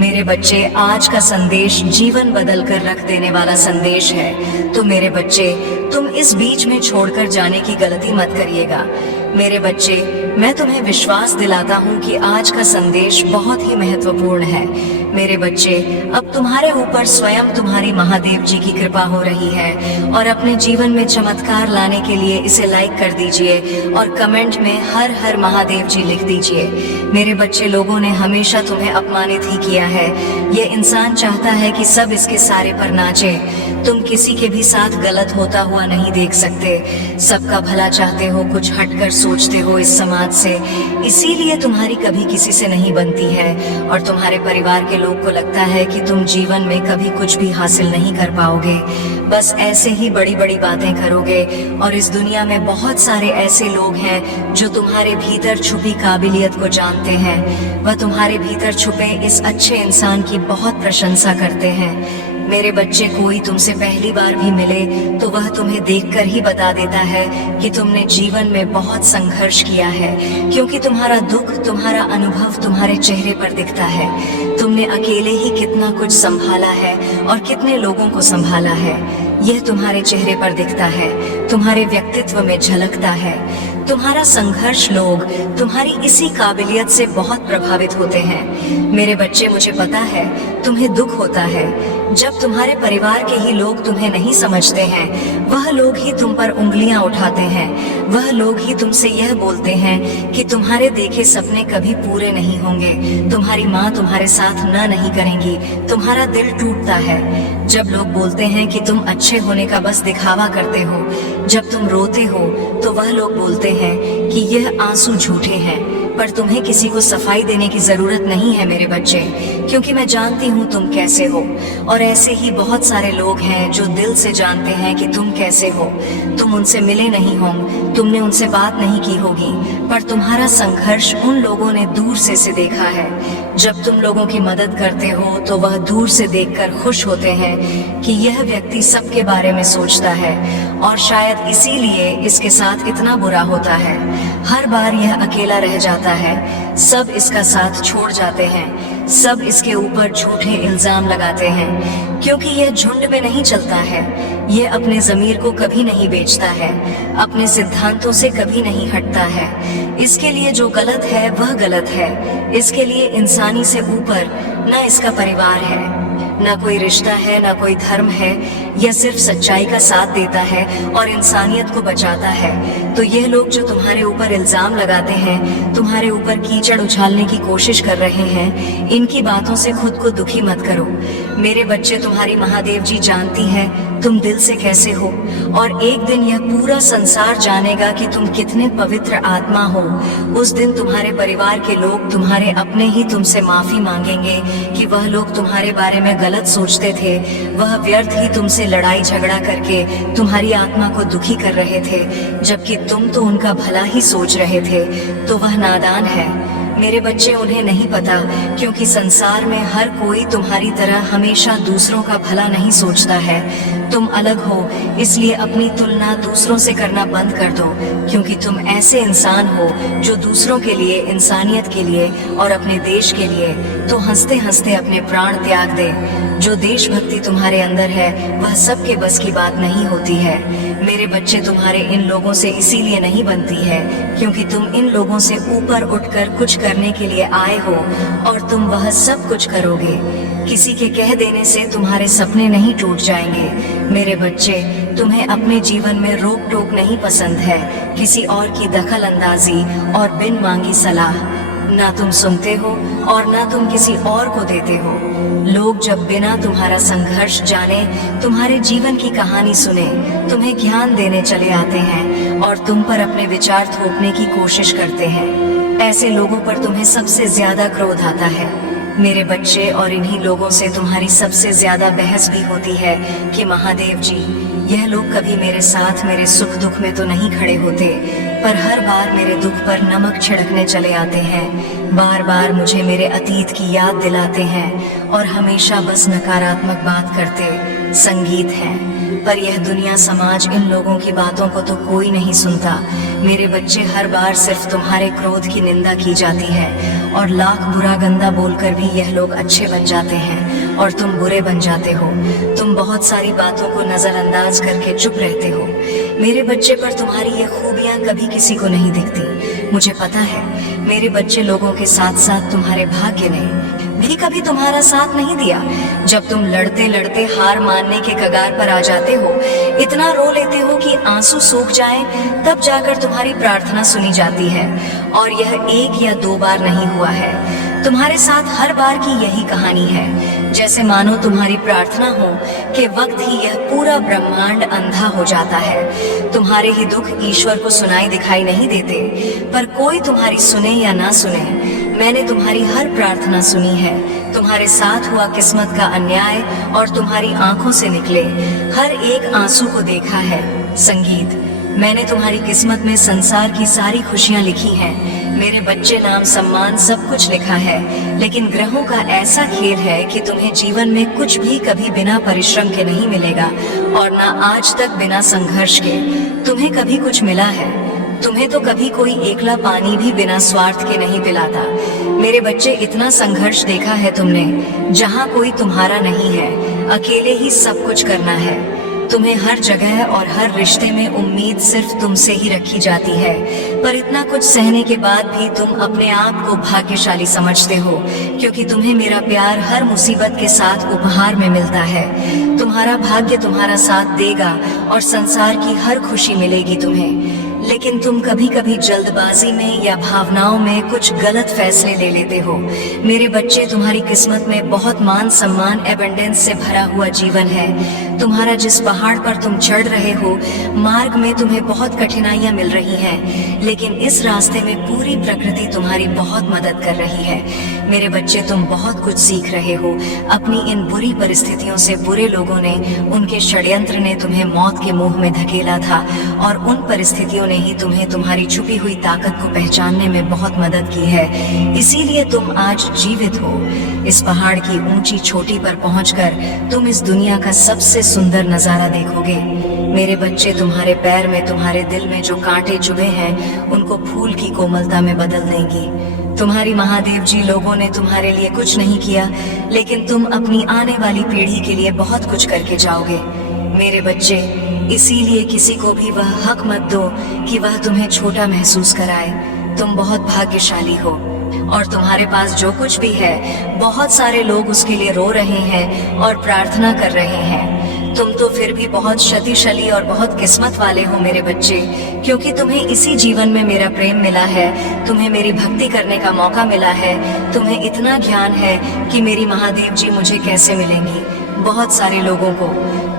मेरे बच्चे, आज का संदेश जीवन बदल कर रख देने वाला संदेश है। तो मेरे बच्चे, तुम इस बीच में छोड़कर जाने की गलती मत करिएगा। मेरे बच्चे, मैं तुम्हें विश्वास दिलाता हूँ कि आज का संदेश बहुत ही महत्वपूर्ण है। मेरे बच्चे, अब तुम्हारे ऊपर स्वयं तुम्हारी महादेव जी की कृपा हो रही है और अपने जीवन में चमत्कार लाने के लिए इसे लाइक कर दीजिए और कमेंट में हर हर महादेव जी लिख दीजिए। मेरे बच्चे, लोगों ने हमेशा तुम्हें अपमानित ही किया है। ये इंसान चाहता है कि सब इसके सारे पर नाचे। तुम किसी के भी साथ गलत होता हुआ नहीं देख सकते। सबका भला चाहते हो, कुछ हटकर सोचते हो इस समाज से, इसीलिए तुम्हारी कभी किसी से नहीं बनती है और तुम्हारे परिवार के लोग को लगता है कि तुम जीवन में कभी कुछ भी हासिल नहीं कर पाओगे। बस ऐसे ही बड़ी बड़ी बातें करोगे और इस दुनिया में बहुत सारे ऐसे लोग हैं जो तुम्हारे भीतर छुपी काबिलियत को जानते हैं। वह तुम्हारे भीतर छुपे इस अच्छे इंसान की बहुत प्रशंसा करते हैं। मेरे बच्चे, कोई तुमसे पहली बार भी मिले तो वह तुम्हें देखकर ही बता देता है कि तुमने जीवन में बहुत संघर्ष किया है, क्योंकि तुम्हारा दुख, तुम्हारा अनुभव तुम्हारे चेहरे पर दिखता है। तुमने अकेले ही कितना कुछ संभाला है और कितने लोगों को संभाला है, यह तुम्हारे चेहरे पर दिखता है, तुम्हारे व्यक्तित्व में झलकता है। तुम्हारा संघर्ष लोग तुम्हारी इसी काबिलियत से बहुत प्रभावित होते हैं। मेरे बच्चे, मुझे पता है तुम्हें दुख होता है जब तुम्हारे परिवार के ही लोग तुम्हें नहीं समझते हैं। वह लोग ही तुम पर उंगलियां उठाते हैं, वह लोग ही तुमसे यह बोलते हैं कि तुम्हारे देखे सपने कभी पूरे नहीं होंगे, तुम्हारी माँ तुम्हारे साथ न नहीं करेंगी। तुम्हारा दिल टूटता है जब लोग बोलते हैं कि तुम अच्छे होने का बस दिखावा करते हो। जब तुम रोते हो तो वह लोग बोलते हैं कि यह आंसू झूठे हैं, पर तुम्हें किसी को सफाई देने की जरूरत नहीं है मेरे बच्चे, क्योंकि मैं जानती हूँ तुम कैसे हो। और ऐसे ही बहुत सारे लोग हैं जो दिल से जानते हैं कि तुम कैसे हो। तुम उनसे मिले नहीं होंगे, तुमने उनसे बात नहीं की होगी, पर तुम्हारा संघर्ष उन लोगों ने दूर से देखा है। जब तुम लोगों की मदद करते हो तो वह दूर से देखकर खुश होते हैं कि यह व्यक्ति सबके बारे में सोचता है और शायद इसीलिए इसके साथ इतना बुरा होता है। हर बार यह अकेला रह जाता है, सब इसका साथ छोड़ जाते हैं, सब इसके ऊपर झूठे इल्जाम लगाते हैं, क्योंकि यह झुंड में नहीं चलता है। यह अपने ज़मीर को कभी नहीं बेचता है, अपने सिद्धांतों से कभी नहीं हटता है। इसके लिए जो गलत है वह गलत है। इसके लिए इंसानी से ऊपर न इसका परिवार है, ना कोई रिश्ता है, ना कोई धर्म है। यह सिर्फ सच्चाई का साथ देता है और इंसानियत को बचाता है। तो यह लोग जो तुम्हारे ऊपर इल्जाम लगाते हैं, तुम्हारे ऊपर कीचड़ उछालने की कोशिश कर रहे हैं, इनकी बातों से खुद को दुखी मत करो। मेरे बच्चे, तुम्हारी महादेव जी जानती है तुम दिल से कैसे हो, और एक दिन यह पूरा संसार जानेगा कि तुम कितने पवित्र आत्मा हो। उस दिन तुम्हारे परिवार के लोग, तुम्हारे अपने ही तुमसे माफी मांगेंगे कि वह लोग तुम्हारे बारे में गलत सोचते थे, वह व्यर्थ ही तुमसे लड़ाई झगड़ा करके तुम्हारी आत्मा को दुखी कर रहे थे, जबकि तुम तो उनका भला ही सोच रहे थे। तो वह नादान है मेरे बच्चे, उन्हें नहीं पता, क्योंकि संसार में हर कोई तुम्हारी तरह हमेशा दूसरों का भला नहीं सोचता है। तुम अलग हो, इसलिए अपनी तुलना दूसरों से करना बंद कर दो, क्योंकि तुम ऐसे इंसान हो जो दूसरों के लिए, इंसानियत के लिए और अपने देश के लिए तो हंसते हंसते अपने प्राण त्याग दे। जो देशभक्ति तुम्हारे अंदर है वह सबके बस की बात नहीं होती है। मेरे बच्चे, तुम्हारे इन लोगों से इसीलिए नहीं बनती है क्योंकि तुम इन लोगों से ऊपर उठकर कुछ करने के लिए आए हो और तुम वह सब कुछ करोगे। किसी के कह देने से तुम्हारे सपने नहीं टूट जाएंगे। मेरे बच्चे, तुम्हें अपने जीवन में रोक टोक नहीं पसंद है, किसी और की दखल अंदाजी और बिन मांगी सलाह ना तुम सुनते हो और ना तुम किसी और को देते हो। लोग जब बिना तुम्हारा संघर्ष जाने, तुम्हारे जीवन की कहानी सुने, तुम्हें ज्ञान देने चले आते हैं और तुम पर अपने विचार थोपने की कोशिश करते हैं। ऐसे लोगों पर तुम्हें सबसे ज्यादा क्रोध आता है मेरे बच्चे, और इन्हीं लोगों से तुम्हारी सबसे ज्यादा बहस भी होती है कि महादेव जी, यह लोग कभी मेरे साथ मेरे सुख दुख में तो नहीं खड़े होते, पर हर बार मेरे दुख पर नमक छिड़कने चले आते हैं, बार बार मुझे मेरे अतीत की याद दिलाते हैं और हमेशा बस नकारात्मक बात करते संगीत है, पर यह दुनिया समाज इन लोगों की बातों को तो कोई नहीं सुनता। मेरे बच्चे, हर बार सिर्फ तुम्हारे क्रोध की निंदा की जाती है और लाख बुरा गंदा बोलकर भी यह लोग अच्छे बन जाते हैं और तुम बुरे बन जाते हो। तुम बहुत सारी बातों को नजरअंदाज करके चुप रहते हो। मेरे बच्चे, पर तुम्हारी ये खूबियां कभी किसी को नहीं दिखती। मुझे पता है मेरे बच्चे, लोगों के साथ साथ तुम्हारे भाग्य ने भी कभी तुम्हारा साथ नहीं दिया। जब तुम लड़ते लड़ते हार मानने के कगार पर आ जाते हो, इतना रो लेते हो कि आंसू सूख जाएं, तब जाकर तुम्हारी प्रार्थना सुनी जाती है। और यह 1 या 2 बार नहीं हुआ है, तुम्हारे साथ हर बार की यही कहानी है। जैसे मानो तुम्हारी प्रार्थना हो के वक्त ही यह पूरा ब्रह्मांड अंधा हो जाता है। तुम्हारे ही दुख ईश्वर को सुनाई दिखाई नहीं देते, पर कोई तुम्हारी सुने या ना सुने, मैंने तुम्हारी हर प्रार्थना सुनी है। तुम्हारे साथ हुआ किस्मत का अन्याय और तुम्हारी आंखों से निकले हर एक आंसू को देखा है। संगीत, मैंने तुम्हारी किस्मत में संसार की सारी खुशियां लिखी हैं। मेरे बच्चे, नाम सम्मान सब कुछ लिखा है, लेकिन ग्रहों का ऐसा खेल है कि तुम्हें जीवन में कुछ भी कभी बिना परिश्रम के नहीं मिलेगा, और ना आज तक बिना संघर्ष के तुम्हें कभी कुछ मिला है। तुम्हें तो कभी कोई एकला पानी भी बिना स्वार्थ के नहीं पिलाता। मेरे बच्चे, इतना संघर्ष देखा है तुमने, जहाँ कोई तुम्हारा नहीं है, अकेले ही सब कुछ करना है। तुम्हें हर जगह और हर रिश्ते में उम्मीद सिर्फ तुमसे ही रखी जाती है, पर इतना कुछ सहने के बाद भी तुम अपने आप को भाग्यशाली समझते हो, क्योंकि तुम्हें मेरा प्यार हर मुसीबत के साथ उपहार में मिलता है। तुम्हारा भाग्य तुम्हारा साथ देगा और संसार की हर खुशी मिलेगी तुम्हें, लेकिन तुम कभी कभी जल्दबाजी में या भावनाओं में कुछ गलत फैसले ले लेते हो। मेरे बच्चे, तुम्हारी किस्मत में बहुत मान सम्मान एबंडेंस से भरा हुआ जीवन है। तुम्हारा जिस पहाड़ पर तुम चढ़ रहे हो, मार्ग में तुम्हें बहुत कठिनाइयां मिल रही हैं, लेकिन इस रास्ते में पूरी प्रकृति तुम्हारी बहुत मदद कर रही है। मेरे बच्चे, तुम बहुत कुछ सीख रहे हो। अपनी इन बुरी परिस्थितियों से बुरे लोगों ने, उनके षड्यंत्र ने तुम्हें मौत के मुंह में धकेला था, और उन परिस्थितियों ने ही तुम्हें तुम्हारी छुपी हुई ताकत को पहचानने में बहुत मदद की है। इसीलिए तुम आज जीवित हो। इस पहाड़ की ऊंची चोटी पर पहुंचकर तुम इस दुनिया का सबसे सुंदर नजारा देखोगे। मेरे बच्चे, तुम्हारे पैर में, तुम्हारे दिल में जो कांटे चुभे हैं, उनको फूल की कोमलता में बदल देंगी। तुम्हारी महादेव जी लोगों ने तुम्हारे लिए कुछ नहीं किया, लेकिन तुम अपनी आने वाली पीढ़ी के लिए बहुत कुछ करके जाओगे। मेरे बच्चे, इसीलिए किसी को भी वह हक मत दो कि वह तुम्हें छोटा महसूस कराए। तुम बहुत भाग्यशाली हो, और तुम्हारे पास जो कुछ भी है, बहुत सारे लोग उसके लिए रो रहे हैं और प्रार्थना कर रहे हैं। तुम तो फिर भी बहुत शक्तिशाली और बहुत किस्मत वाले हो मेरे बच्चे, क्योंकि तुम्हें इसी जीवन में मेरा प्रेम मिला है, तुम्हें मेरी भक्ति करने का मौका मिला है, तुम्हें इतना ज्ञान है कि मेरी महादेव जी मुझे कैसे मिलेंगी। बहुत सारे लोगों को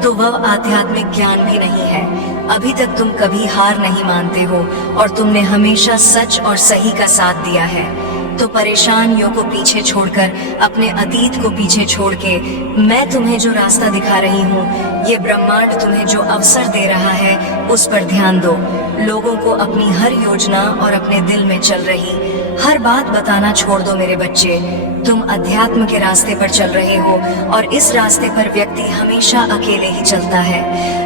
तो वह आध्यात्मिक ज्ञान भी नहीं है। अभी तक तुम कभी हार नहीं मानते हो, और तुमने हमेशा सच और सही का साथ दिया है। तो परेशानियों को पीछे छोड़कर, अपने अतीत को पीछे छोड़ के, मैं तुम्हें जो रास्ता दिखा रही हूँ, ये ब्रह्मांड तुम्हें जो अवसर दे रहा है, उस पर ध्यान दो। लोगों को अपनी हर योजना और अपने दिल में चल रही हर बात बताना छोड़ दो मेरे बच्चे। तुम अध्यात्म के रास्ते पर चल रहे हो, और इस रास्ते पर व्यक्ति हमेशा अकेले ही चलता है।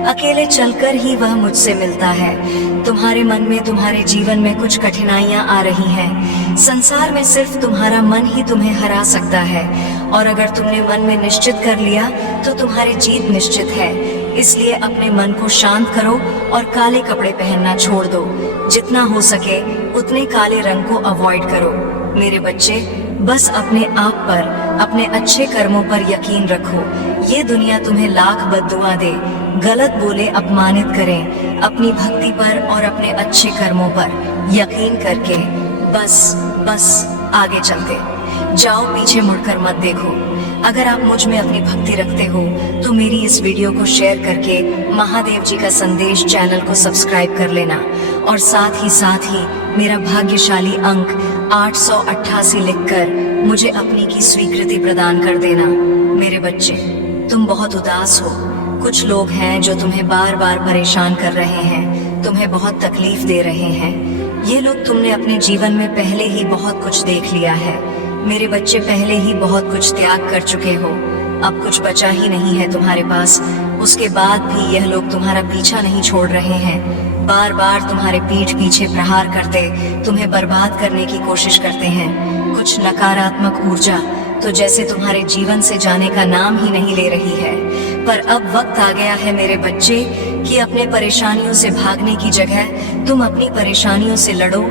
अकेले चलकर ही वह मुझसे मिलता है। तुम्हारे मन में, तुम्हारे जीवन में कुछ कठिनाइयां आ रही हैं। संसार में सिर्फ तुम्हारा मन ही तुम्हें हरा सकता है, और अगर तुमने मन में निश्चित कर लिया तो तुम्हारी जीत निश्चित है। इसलिए अपने मन को शांत करो और काले कपड़े पहनना छोड़ दो। जितना हो सके उतने काले रंग को अवॉइड करो। मेरे बच्चे, बस अपने आप पर, अपने अच्छे कर्मों पर यकीन रखो। ये दुनिया तुम्हें लाख बद्दुआ दे, गलत बोले, अपमानित करें, अपनी भक्ति पर और अपने अच्छे कर्मों पर यकीन करके बस आगे चलते जाओ, पीछे मुड़कर मत देखो। अगर आप मुझ में अपनी भक्ति रखते हो तो मेरी इस वीडियो को शेयर करके महादेव जी का संदेश चैनल को सब्सक्राइब कर लेना, और साथ ही मेरा भाग्यशाली अंक 888 लिखकर मुझे अपनी की स्वीकृति प्रदान कर देना। मेरे बच्चे, तुम बहुत उदास हो। कुछ लोग हैं जो तुम्हें बार बार परेशान कर रहे हैं, तुम्हें बहुत तकलीफ दे रहे हैं। ये लोग, तुमने अपने जीवन में पहले ही बहुत कुछ देख लिया है। मेरे बच्चे, पहले ही बहुत कुछ त्याग कर चुके हो। अब कुछ बचा ही नहीं है तुम्हारे पास। उसके बाद भी यह लोग तुम्हारा पीछा नहीं छोड़ रहे हैं। बार बार तुम्हारे पीठ पीछे प्रहार करते तुम्हें बर्बाद करने की कोशिश करते हैं। कुछ नकारात्मक ऊर्जा तो जैसे तुम्हारे जीवन से जाने का नाम ही नहीं ले रही है। पर अब वक्त आ गया है मेरे बच्चे कि अपने परेशानियों से भागने की जगह तुम अपनी परेशानियों से लड़ो।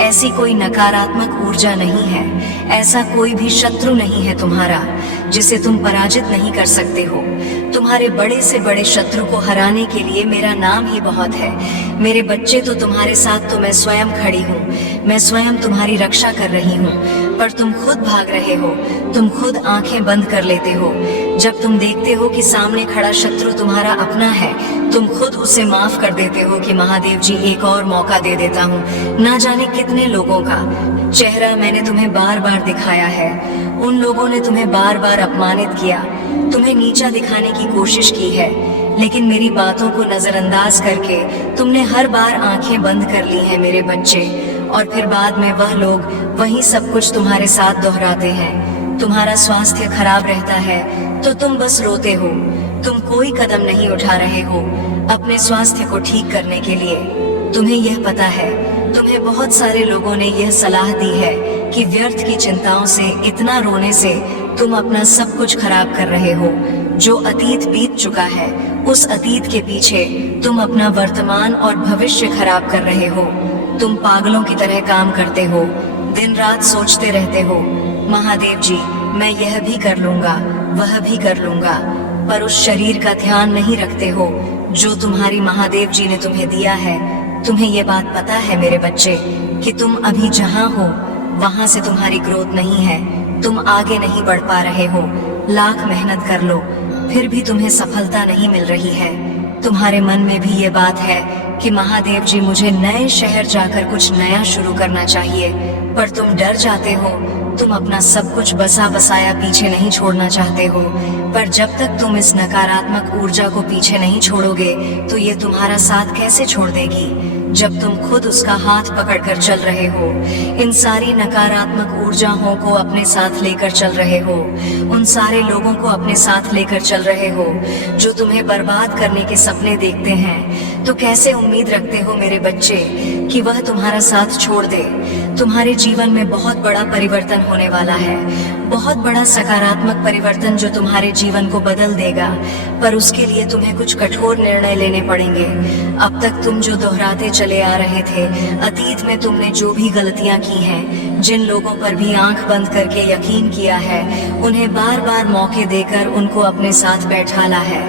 ऐसी कोई नकारात्मक ऊर्जा नहीं है, ऐसा कोई भी शत्रु नहीं है तुम्हारा जिसे तुम पराजित नहीं कर सकते हो। तुम्हारे बड़े से बड़े शत्रु को हराने के लिए मेरा नाम ही बहुत है। मेरे बच्चे तो तुम्हारे साथ तो मैं स्वयं खड़ी हूँ, मैं स्वयं तुम्हारी रक्षा कर रही हूँ। पर तुम खुद भाग रहे हो, तुम खुद आंखें बंद कर लेते हो। जब तुम देखते हो कि सामने खड़ा शत्रु तुम्हारा अपना है, तुम खुद उसे माफ कर देते हो कि महादेव जी एक और मौका दे देता हूँ। ना जाने कितने लोगों का चेहरा मैंने तुम्हें बार बार दिखाया है। उन लोगों ने तुम्हें बार बार अपमानित किया, तुम्हें नीचा दिखाने की कोशिश की है, लेकिन मेरी बातों को नजरअंदाज करके तुमने हर बार आंखें बंद कर ली हैं मेरे बच्चे। और फिर बाद में वह लोग वही सब कुछ तुम्हारे साथ दोहराते हैं। तुम्हारा स्वास्थ्य खराब रहता है तो तुम बस रोते हो, तुम कोई कदम नहीं उठा रहे हो अपने स्वास्थ्य को ठीक करने के लिए। तुम्हें यह पता है, तुम्हें बहुत सारे लोगों ने यह सलाह दी है कि व्यर्थ की चिंताओं से, इतना रोने से तुम अपना सब कुछ खराब कर रहे हो। जो अतीत बीत चुका है, उस अतीत के पीछे तुम अपना वर्तमान और भविष्य खराब कर रहे हो। तुम पागलों की तरह काम करते हो, दिन रात सोचते रहते हो, महादेव जी मैं यह भी कर लूंगा, वह भी कर लूंगा, पर उस शरीर का ध्यान नहीं रखते हो जो तुम्हारी महादेव जी ने तुम्हें दिया है। तुम्हें ये बात पता है मेरे बच्चे कि तुम अभी जहाँ हो वहां से तुम्हारी ग्रोथ नहीं है, तुम आगे नहीं बढ़ पा रहे हो। लाख मेहनत कर लो फिर भी तुम्हें सफलता नहीं मिल रही है। तुम्हारे मन में भी ये बात है कि महादेव जी मुझे नए शहर जाकर कुछ नया शुरू करना चाहिए, पर तुम डर जाते हो। तुम अपना सब कुछ बसा बसाया पीछे नहीं छोड़ना चाहते हो, पर जब तक तुम इस नकारात्मक ऊर्जा को पीछे नहीं छोड़ोगे तो ये तुम्हारा साथ कैसे छोड़ देगी, जब तुम खुद उसका हाथ पकड़कर चल रहे हो। इन सारी नकारात्मक ऊर्जाओं को अपने साथ लेकर चल रहे हो, उन सारे लोगों को अपने साथ लेकर चल रहे हो जो तुम्हें बर्बाद करने के सपने देखते हैं। तो कैसे उम्मीद रखते हो मेरे बच्चे कि वह तुम्हारा साथ छोड़ दे। तुम्हारे जीवन में बहुत बड़ा परिवर्तन होने वाला है, बहुत बड़ा सकारात्मक परिवर्तन जो तुम्हारे जीवन को बदल देगा, पर उसके लिए तुम्हें कुछ कठोर निर्णय लेने पड़ेंगे। अब तक तुम जो दोहराते चले आ रहे थे, अतीत में तुमने जो भी गलतियां की हैं, जिन लोगों पर भी आंख बंद करके यकीन किया है, उन्हें बार बार मौके देकर उनको अपने साथ बैठाला है।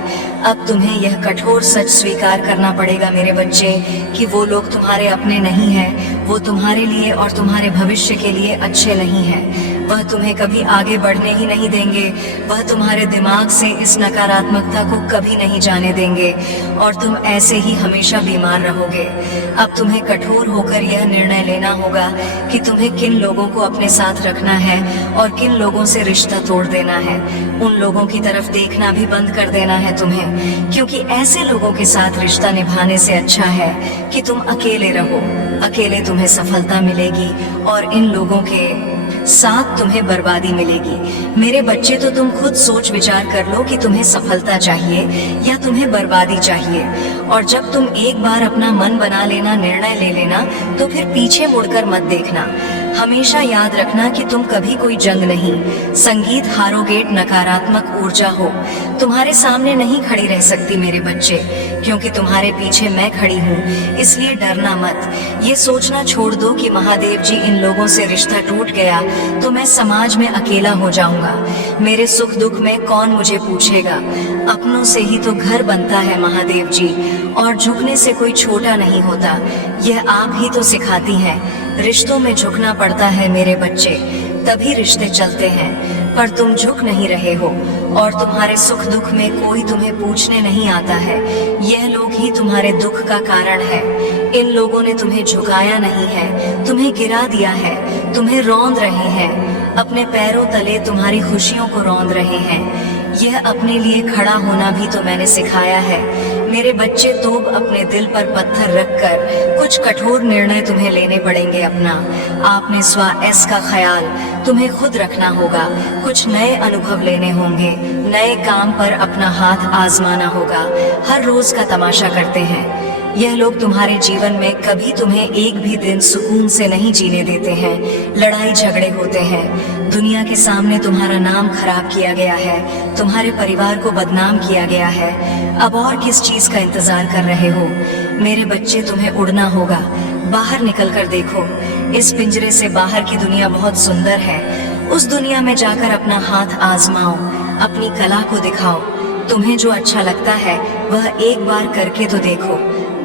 अब तुम्हें यह कठोर सच स्वीकार करना पड़ेगा मेरे बच्चे कि वो लोग तुम्हारे अपने नहीं हैं, वो तुम्हारे लिए और तुम्हारे भविष्य के लिए अच्छे नहीं हैं। वह तुम्हें कभी आगे बढ़ने ही नहीं देंगे, वह तुम्हारे दिमाग से इस नकारात्मकता को कभी नहीं जाने देंगे और तुम ऐसे ही हमेशा बीमार रहोगे। अब तुम्हें कठोर होकर यह निर्णय लेना होगा कि तुम्हें किन लोगों को अपने साथ रखना है और किन लोगों से रिश्ता तोड़ देना है। उन लोगों की तरफ देखना भी बंद कर देना है तुम्हें, क्योंकि ऐसे लोगों के साथ रिश्ता निभाने से अच्छा है कि तुम अकेले रहो। अकेले तुम्हें सफलता मिलेगी और इन लोगों के साथ तुम्हें बर्बादी मिलेगी। मेरे बच्चे तो तुम खुद सोच विचार कर लो कि तुम्हें सफलता चाहिए या तुम्हें बर्बादी चाहिए, और जब तुम एक बार अपना मन बना लेना, निर्णय ले लेना, तो फिर पीछे मुड़कर मत देखना। हमेशा याद रखना कि तुम कभी कोई जंग नहीं, संगीत हारोगेट नकारात्मक ऊर्जा हो तुम्हारे सामने नहीं खड़ी रह सकती मेरे बच्चे, क्योंकि तुम्हारे पीछे मैं खड़ी हूँ। इसलिए डरना मत, ये सोचना छोड़ दो कि महादेव जी इन लोगों से रिश्ता टूट गया तो मैं समाज में अकेला हो जाऊंगा, मेरे सुख दुख में कौन मुझे पूछेगा। अपनों से ही तो घर बनता है महादेव जी, और झुकने से कोई छोटा नहीं होता, यह आप ही तो सिखाती हैं। रिश्तों में झुकना पड़ता है मेरे बच्चे, तभी रिश्ते चलते हैं, पर तुम झुक नहीं रहे हो और तुम्हारे सुख दुख में कोई तुम्हें पूछने नहीं आता है। यह लोग ही तुम्हारे दुख का कारण है। इन लोगों ने तुम्हें झुकाया नहीं है, तुम्हें गिरा दिया है, तुम्हें रौंद रहे हैं, अपने पैरों तले तुम्हारी खुशियों को रौंद रहे हैं। यह अपने लिए खड़ा होना भी तो मैंने सिखाया है। मेरे बच्चे, तो अपने दिल पर पत्थर रखकर कुछ कठोर निर्णय तुम्हें लेने पड़ेंगे अपना। आपने स्व का ख्याल तुम्हें खुद रखना होगा, कुछ नए अनुभव लेने होंगे, नए काम पर अपना हाथ आजमाना होगा। हर रोज का तमाशा करते हैं यह लोग तुम्हारे जीवन में, कभी तुम्हें एक भी दिन सुकून से नहीं जीने देते हैं। लड़ाई झगड़े होते हैं, दुनिया के सामने तुम्हारा नाम खराब किया गया है, तुम्हारे परिवार को बदनाम किया गया है। अब और किस चीज का इंतजार कर रहे हो? मेरे बच्चे, तुम्हें उड़ना होगा, बाहर निकल कर देखो। इस पिंजरे से बाहर की दुनिया बहुत सुंदर है। उस दुनिया में जाकर अपना हाथ आजमाओ, अपनी कला को दिखाओ। तुम्हें जो अच्छा लगता है वह एक बार करके तो देखो,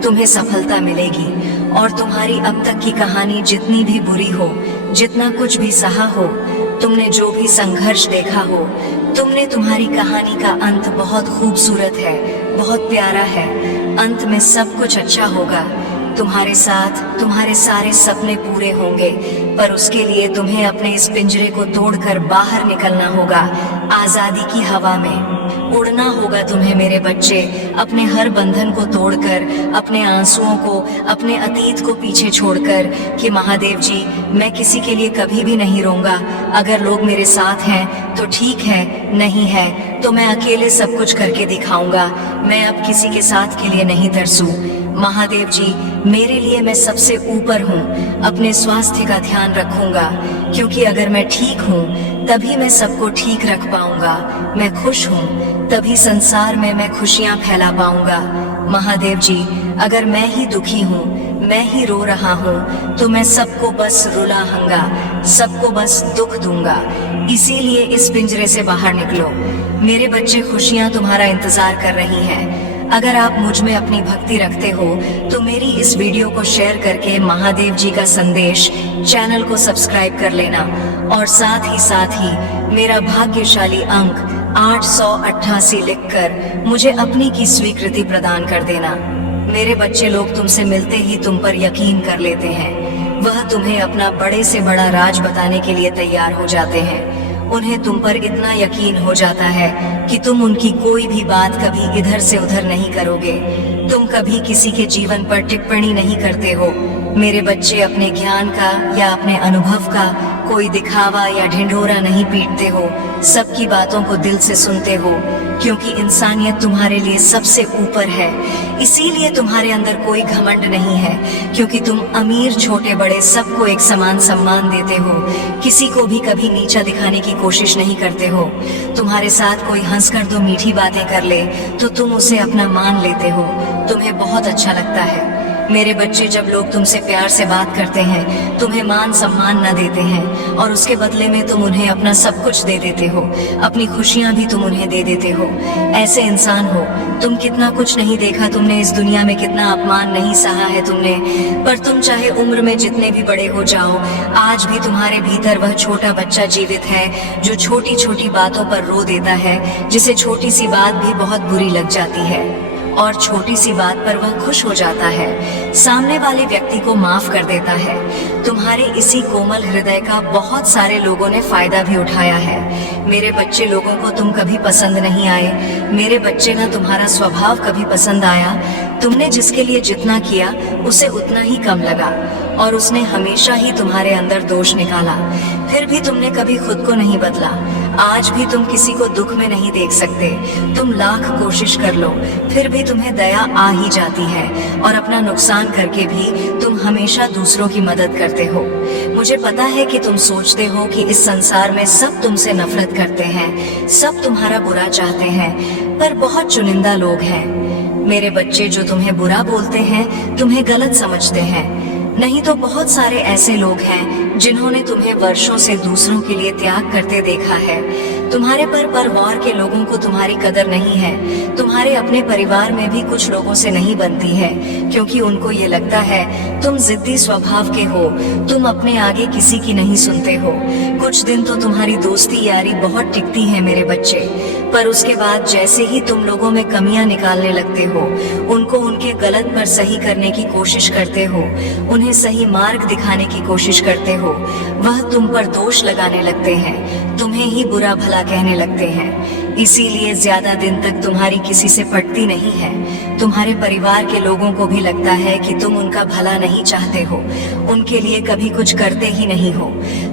तुम्हें सफलता मिलेगी। और तुम्हारी अब तक की कहानी जितनी भी बुरी हो, जितना कुछ भी सहा हो, तुमने जो भी संघर्ष देखा हो, तुम्हारी कहानी का अंत बहुत खूबसूरत है, बहुत प्यारा है। अंत में सब कुछ अच्छा होगा, तुम्हारे साथ तुम्हारे सारे सपने पूरे होंगे। पर उसके लिए तुम्हें अपने इस पिंजरे को तोड़कर बाहर निकलना होगा, आजादी की हवा में उड़ना होगा तुम्हें मेरे बच्चे, अपने हर बंधन को तोड़कर, अपने आंसुओं को, अपने अतीत को पीछे छोड़कर कि महादेव जी, मैं किसी के लिए कभी भी नहीं रोऊंगा। अगर लोग मेरे साथ हैं तो ठीक है, नहीं है तो मैं अकेले सब कुछ करके दिखाऊंगा। मैं अब किसी के साथ के लिए नहीं तरसूं। महादेव जी, मेरे लिए मैं सबसे ऊपर हूँ। अपने स्वास्थ्य का ध्यान रखूंगा, क्योंकि अगर मैं ठीक हूँ तभी मैं सबको ठीक रख पाऊंगा। मैं खुश हूँ तभी संसार में मैं खुशियाँ फैला पाऊंगा। महादेव जी, अगर मैं ही दुखी हूँ, मैं ही रो रहा हूँ, तो मैं सबको बस रुलाऊंगा, सबको बस दुख दूंगा। इसीलिए इस पिंजरे से बाहर निकलो मेरे बच्चे, खुशियाँ तुम्हारा इंतजार कर रही हैं। अगर आप मुझ में अपनी भक्ति रखते हो तो मेरी इस वीडियो को शेयर करके महादेव जी का संदेश चैनल को सब्सक्राइब कर लेना, और साथ ही मेरा भाग्यशाली अंक 888 लिखकर मुझे अपनी की स्वीकृति प्रदान कर देना। मेरे बच्चे, लोग तुमसे मिलते ही तुम पर यकीन कर लेते हैं। वह तुम्हें अपना बड़े से बड़ा राज बताने के लिए तैयार हो जाते हैं। उन्हें तुम पर इतना यकीन हो जाता है कि तुम उनकी कोई भी बात कभी इधर से उधर नहीं करोगे। तुम कभी किसी के जीवन पर टिप्पणी नहीं करते हो। मेरे बच्चे, अपने ज्ञान का या अपने अनुभव का कोई दिखावा या ढिंढोरा नहीं पीटते हो। सबकी बातों को दिल से सुनते हो, क्योंकि इंसानियत तुम्हारे लिए सबसे ऊपर है। इसीलिए तुम्हारे अंदर कोई घमंड नहीं है, क्योंकि तुम अमीर छोटे बड़े सबको एक समान सम्मान देते हो। किसी को भी कभी नीचा दिखाने की कोशिश नहीं करते हो। तुम्हारे साथ कोई हंसकर दो मीठी बातें कर ले तो तुम उसे अपना मान लेते हो। तुम्हें बहुत अच्छा लगता है। मेरे बच्चे, जब लोग तुमसे प्यार से बात करते हैं, तुम्हें मान सम्मान न देते हैं, और उसके बदले में तुम उन्हें अपना सब कुछ दे देते हो, अपनी खुशियां भी तुम उन्हें दे देते हो। ऐसे इंसान हो तुम। कितना कुछ नहीं देखा तुमने इस दुनिया में, कितना अपमान नहीं सहा है तुमने। पर तुम चाहे उम्र में जितने भी बड़े हो जाओ, आज भी तुम्हारे भीतर वह छोटा बच्चा जीवित है जो छोटी छोटी बातों पर रो देता है, जिसे छोटी सी बात भी बहुत बुरी लग जाती है और छोटी सी बात पर वह खुश हो जाता है, सामने वाले व्यक्ति को माफ कर देता है। तुम्हारे इसी कोमल हृदय का बहुत सारे लोगों ने फायदा भी उठाया है। मेरे बच्चे, लोगों को तुम कभी पसंद नहीं आए। मेरे बच्चे, ना तुम्हारा स्वभाव कभी पसंद आया। तुमने जिसके लिए जितना किया उसे उतना ही कम लगा, और उसने हमेशा ही तुम्हारे अंदर दोष निकाला। फिर भी तुमने कभी खुद को नहीं बदला। आज भी तुम किसी को दुख में नहीं देख सकते। तुम लाख कोशिश कर लो, फिर भी तुम्हें दया आ ही जाती है, और अपना नुकसान करके भी तुम हमेशा दूसरों की मदद करते हो। मुझे पता है कि तुम सोचते हो कि इस संसार में सब तुमसे नफरत करते हैं, सब तुम्हारा बुरा चाहते हैं, पर बहुत चुनिंदा लोग हैं मेरे बच्चे जो तुम्हें बुरा बोलते हैं, तुम्हें गलत समझते हैं। नहीं तो बहुत सारे ऐसे लोग हैं जिन्होंने तुम्हें वर्षों से दूसरों के लिए त्याग करते देखा है। तुम्हारे परिवार के लोगों को तुम्हारी कदर नहीं है। तुम्हारे अपने परिवार में भी कुछ लोगों से नहीं बनती है, क्योंकि उनको ये लगता है तुम जिद्दी स्वभाव के हो, तुम अपने आगे किसी की नहीं सुनते हो। कुछ दिन तो तुम्हारी दोस्ती यारी बहुत टिकती है मेरे बच्चे, पर उसके बाद जैसे ही तुम लोगों में कमियां निकालने लगते हो, उनको उनके गलत पर सही करने की कोशिश करते हो, उन्हें सही मार्ग दिखाने की कोशिश करते हो, वह तुम पर दोष लगाने लगते हैं। तुम्हें ही बुरा भला कहने लगते हैं। इसीलिए ज्यादा दिन तक तुम्हारी किसी से पटती नहीं है। तुम्हारे परिवार के लोगों को भी लगता है कि तुम उनका भला नहीं चाहते हो, उनके लिए कभी कुछ करते ही नहीं हो।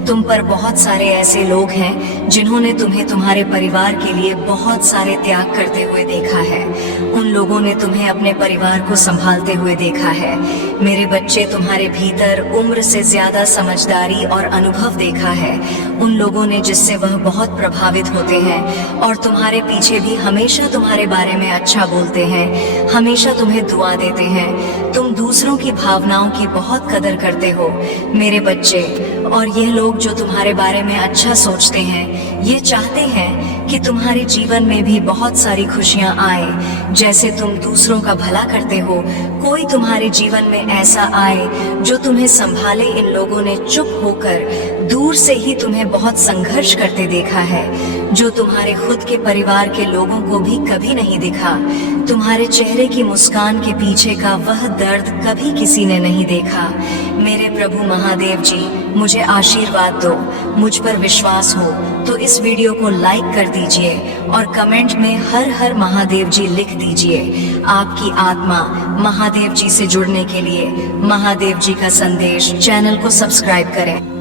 तुम पर बहुत सारे ऐसे लोग हैं जिन्होंने तुम्हें तुम्हारे परिवार के लिए बहुत सारे त्याग करते हुए देखा है। उन लोगों ने तुम्हें अपने परिवार को संभालते हुए देखा है। मेरे बच्चे, तुम्हारे भीतर उम्र से ज्यादा समझदारी और अनुभव देखा है। उन लोगों ने जिससे वह बहुत प्रभावित होते हैं और तुम्हारे पीछे भी हमेशा तुम्हारे बारे में अच्छा बोलते हैं, हमेशा तुम्हें दुआ देते हैं। तुम दूसरों की भावनाओं की बहुत कदर करते हो मेरे बच्चे। और यह लोग जो तुम्हारे बारे में अच्छा सोचते हैं, ये चाहते हैं कि तुम्हारे जीवन में भी बहुत सारी खुशियां आए। जैसे तुम दूसरों का भला करते हो, कोई तुम्हारे जीवन में ऐसा आए जो तुम्हें संभाले। इन लोगों ने चुप होकर दूर से ही तुम्हें बहुत संघर्ष करते देखा है, जो तुम्हारे खुद के परिवार के लोगों को भी कभी नहीं दिखा। तुम्हारे चेहरे की मुस्कान के पीछे का वह दर्द कभी किसी ने नहीं देखा। मेरे प्रभु महादेव जी, मुझे आशीर्वाद दो। मुझ पर विश्वास हो तो इस वीडियो को लाइक कर दीजिए और कमेंट में हर हर महादेव जी लिख दीजिए। आपकी आत्मा महादेव जी से जुड़ने के लिए महादेव जी का संदेश चैनल को सब्सक्राइब करें।